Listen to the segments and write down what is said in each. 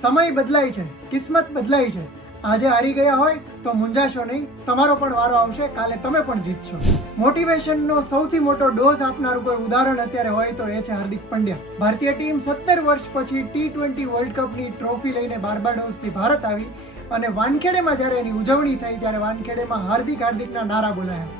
સમય બદલાય છે, કિસ્મત બદલાય છે. આજે હારી ગયા હોય તો મૂંઝાશો નહીં, તમારો પણ વારો આવશે, કાલે તમે પણ જીતશો. મોટિવેશનનો સૌથી મોટો ડોઝ આપનારું કોઈ ઉદાહરણ અત્યારે હોય તો એ છે હાર્દિક પંડ્યા. ભારતીય ટીમ 17 વર્ષ પછી T20 વર્લ્ડ કપની ટ્રોફી લઈને બાર્બાડોસથી ભારત આવી અને વાનખેડેમાં જ્યારે એની ઉજવણી થઈ ત્યારે વાનખેડેમાં હાર્દિકના નારા બોલાયા.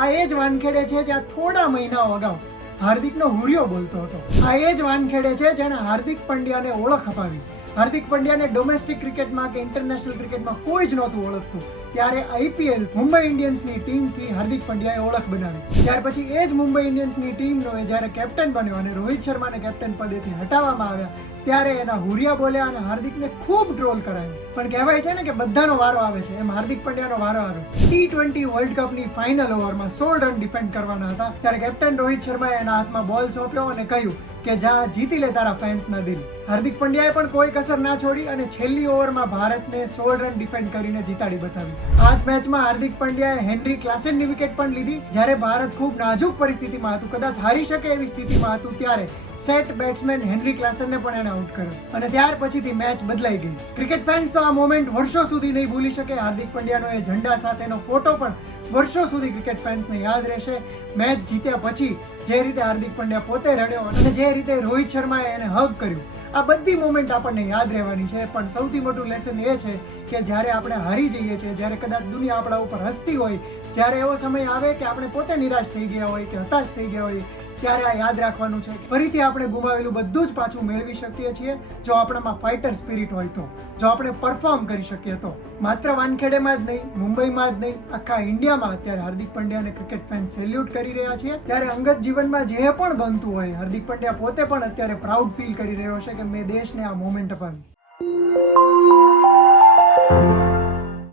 આ એ જ વાનખેડે છે જ્યાં થોડા મહિનાઓ અગાઉ હાર્દિકનો હુરિયો બોલતો હતો. આ એ જ વાનખેડે છે જેણે હાર્દિક પંડ્યાને ઓળખ અપાવી. હાર્દિક પંડ્યાને ડોમેસ્ટિક ક્રિકેટમાં કે ઇન્ટરનેશનલ ક્રિકેટમાં કોઈ જ નહોતું ઓળખતું, ત્યારે IPL મુંબઈ ઇન્ડિયન્સની ટીમથી હાર્દિક પંડ્યાએ ઓળખ બનાવી. ત્યાર પછી એ જ મુંબઈ ઇન્ડિયન્સની ટીમનો એ જ્યારે કેપ્ટન બન્યો અને રોહિત શર્માને કેપ્ટન પદેથી હટાવવામાં આવ્યા ત્યારે એના હુરિયા બોલ્યા અને હાર્દિકને ખૂબ ટ્રોલ કરાયો. પણ કહેવાય છે ને કે બધાનો વારો આવે છે, એમ હાર્દિક પંડ્યાનો વારો આવ્યો. T20 વર્લ્ડ કપની ફાઇનલ ઓવરમાં 16 રન ડિફેન્ડ કરવાના હતા ત્યારે કેપ્ટન રોહિત શર્માએ એના હાથમાં બોલ સોંપ્યો અને કહ્યું કે જા જીતી લે તારા ફેન્સના દિલ. હાર્દિક પંડ્યાએ પણ કોઈ કસર ના છોડી અને છેલ્લી ઓવરમાં ભારતને 16 રન ડિફેન્ડ કરીને જીતાડી બતાવી. આ જ મેચમાં હાર્દિક પંડ્યાએ હેનરી ક્લાસેનની વિકેટ પણ લીધી. જ્યારે ભારત ખૂબ નાજુક પરિસ્થિતિમાં હતું, કદાચ હારી શકે એવી સ્થિતિમાં હતું, ત્યારે સેટ બેટ્સમેન હેનરી ક્લાસનને પણ એને આઉટ કર્યો અને ત્યાર પછીથી મેચ બદલાઈ ગઈ. ક્રિકેટ ફેન્સ તો આ મોમેન્ટ વર્ષો સુધી નહીં ભૂલી શકે. હાર્દિક પંડ્યાનો એ ઝંડા સાથેનો ફોટો પણ વર્ષો સુધી ક્રિકેટ ફેન્સને યાદ રહેશે. મેચ જીત્યા પછી જે રીતે હાર્દિક પંડ્યા પોતે રડ્યો અને જે રીતે રોહિત શર્માએ એને હગ કર્યું, આ બધી મોમેન્ટ આપણને યાદ રહેવાની છે. પણ સૌથી મોટું લેસન એ છે કે જ્યારે આપણે હારી જઈએ છીએ, જ્યારે કદાચ દુનિયા આપણા ઉપર હસતી હોય, જ્યારે એવો સમય આવે કે આપણે પોતે નિરાશ થઈ ગયા હોય કે હતાશ થઈ ગયા હોય, ત્યારે આ યાદ રાખવાનું છે કે ફરીથી આપણે ગુમાવેલું બધું જ પાછું મેળવી શકીએ છીએ જો આપણામાં ફાઇટર સ્પિરિટ હોય તો, જો આપણે પરફોર્મ કરી શકીએ તો. માત્ર વાનખેડેમાં જ નહીં, મુંબઈમાં જ નહીં, આખા ઇન્ડિયામાં અત્યારે હાર્દિક પંડ્યાને ક્રિકેટ ફેન સેલ્યુટ કરી રહ્યા છીએ. ત્યારે અંગત જીવનમાં જે પણ બનતું હોય, હાર્દિક પંડ્યા પોતે પણ અત્યારે પ્રાઉડ ફીલ કરી રહ્યો છે કે મેં દેશને આ મોમેન્ટ અપાવી.